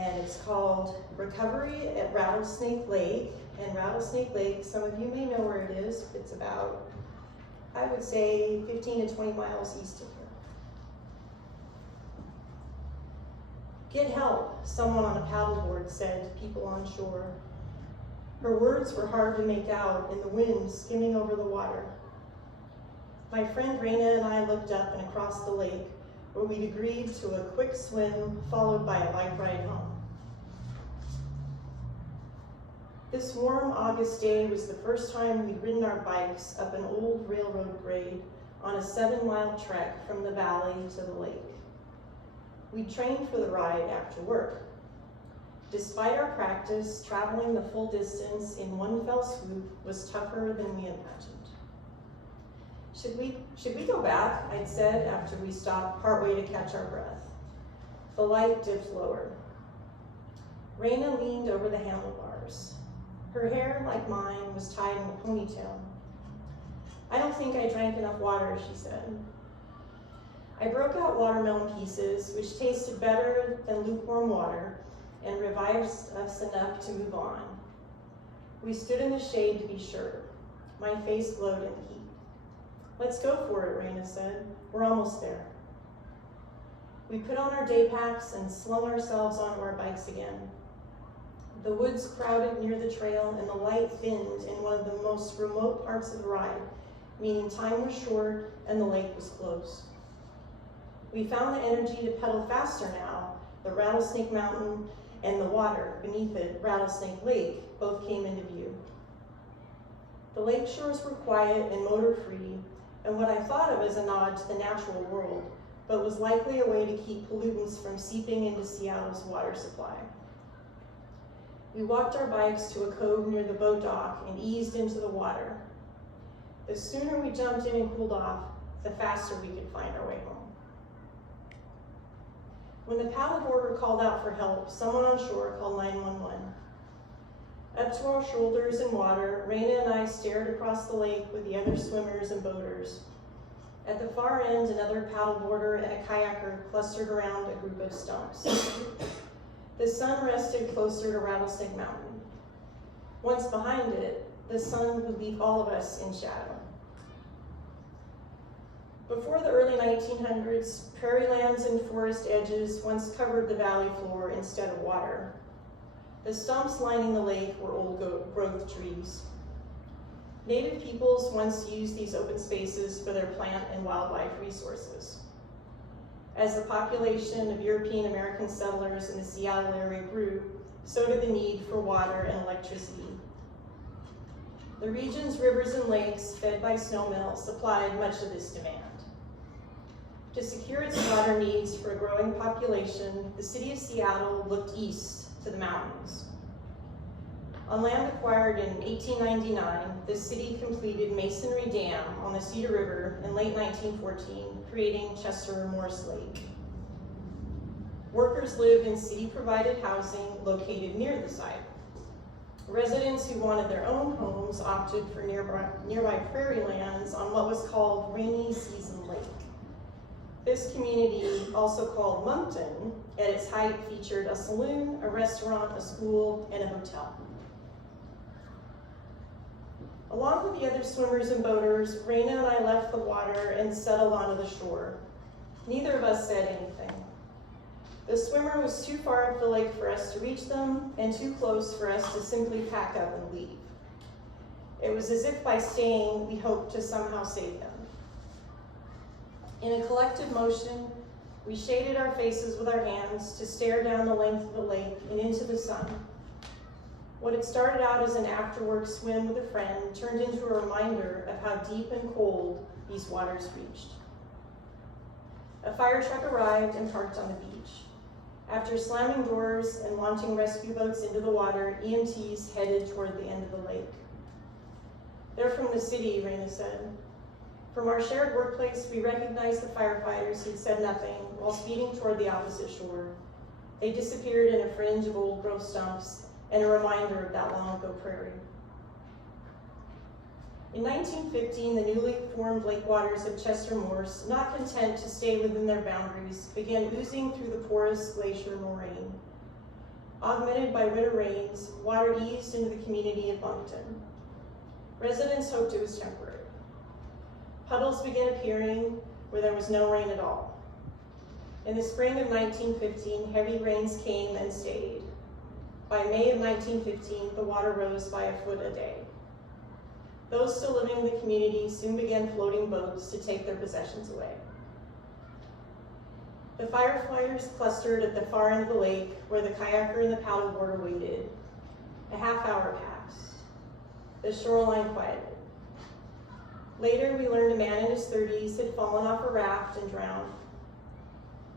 and it's called Recovery at Rattlesnake Lake. And Rattlesnake Lake, some of you may know where it is. It's about, I would say, 15 to 20 miles east of here. Get help, someone on a paddleboard said to people on shore. Her words were hard to make out in the wind skimming over the water. My friend Raina and I looked up and across the lake, where we'd agreed to a quick swim followed by a bike ride home. This warm August day was the first time we'd ridden our bikes up an old railroad grade on a 7-mile trek from the valley to the lake. We trained for the ride after work. Despite our practice, traveling the full distance in one fell swoop was tougher than we imagined. Should we go back, I'd said after we stopped partway to catch our breath. The light dipped lower. Raina leaned over the handlebars. Her hair, like mine, was tied in a ponytail. I don't think I drank enough water, she said. I broke out watermelon pieces, which tasted better than lukewarm water, and revived us enough to move on. We stood in the shade to be sure. My face glowed in the heat. Let's go for it, Raina said. We're almost there. We put on our day packs and slung ourselves onto our bikes again. The woods crowded near the trail and the light thinned in one of the most remote parts of the ride, meaning time was short and the lake was close. We found the energy to pedal faster now. The Rattlesnake Mountain and the water beneath it, Rattlesnake Lake, both came into view. The lake shores were quiet and motor-free, and what I thought of as a nod to the natural world, but was likely a way to keep pollutants from seeping into Seattle's water supply. We walked our bikes to a cove near the boat dock and eased into the water. The sooner we jumped in and cooled off, the faster we could find our way home. When the paddleboarder called out for help, someone on shore called 911. Up to our shoulders in water, Raina and I stared across the lake with the other swimmers and boaters. At the far end, another paddleboarder and a kayaker clustered around a group of stumps. The sun rested closer to Rattlesnake Mountain. Once behind it, the sun would leave all of us in shadow. Before the early 1900s, prairie lands and forest edges once covered the valley floor instead of water. The stumps lining the lake were old growth trees. Native peoples once used these open spaces for their plant and wildlife resources. As the population of European American settlers in the Seattle area grew, so did the need for water and electricity. The region's rivers and lakes, fed by snowmelt, supplied much of this demand. To secure its water needs for a growing population, the city of Seattle looked east to the mountains. On land acquired in 1899, the city completed Masonry Dam on the Cedar River in late 1914, creating Chester Morse Lake. Workers lived in city-provided housing located near the site. Residents who wanted their own homes opted for nearby prairie lands on what was called Rainy Season Lake. This community, also called Moncton, at its height featured a saloon, a restaurant, a school, and a hotel. Along with the other swimmers and boaters, Raina and I left the water and settled onto the shore. Neither of us said anything. The swimmer was too far up the lake for us to reach them, and too close for us to simply pack up and leave. It was as if by staying, we hoped to somehow save them. In a collective motion, we shaded our faces with our hands to stare down the length of the lake and into the sun. What had started out as an after-work swim with a friend turned into a reminder of how deep and cold these waters reached. A fire truck arrived and parked on the beach. After slamming doors and launching rescue boats into the water, EMTs headed toward the end of the lake. They're from the city, Raina said. From our shared workplace, we recognized the firefighters who'd said nothing while speeding toward the opposite shore. They disappeared in a fringe of old growth stumps and a reminder of that long ago prairie. In 1915, the newly formed lake waters of Chester Morse, not content to stay within their boundaries, began oozing through the porous glacier moraine. Augmented by winter rains, water eased into the community of Bunkton. Residents hoped it was temporary. Puddles began appearing where there was no rain at all. In the spring of 1915, heavy rains came and stayed. By May of 1915, the water rose by a foot a day. Those still living in the community soon began floating boats to take their possessions away. The firefighters clustered at the far end of the lake where the kayaker and the paddleboarder waited. A half hour passed. The shoreline quieted. Later, we learned a man in his 30s had fallen off a raft and drowned.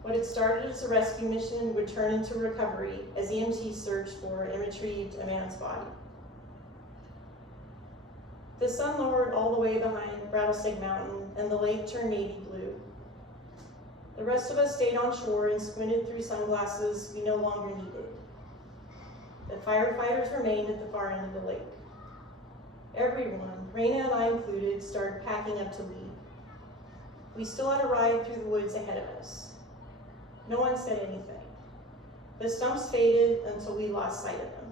What had started as a rescue mission would turn into recovery as EMTs searched for and retrieved a man's body. The sun lowered all the way behind Rattlesnake Mountain and the lake turned navy blue. The rest of us stayed on shore and squinted through sunglasses we no longer needed. The firefighters remained at the far end of the lake. Everyone, Raina and I included, started packing up to leave. We still had a ride through the woods ahead of us. No one said anything. The stumps faded until we lost sight of them.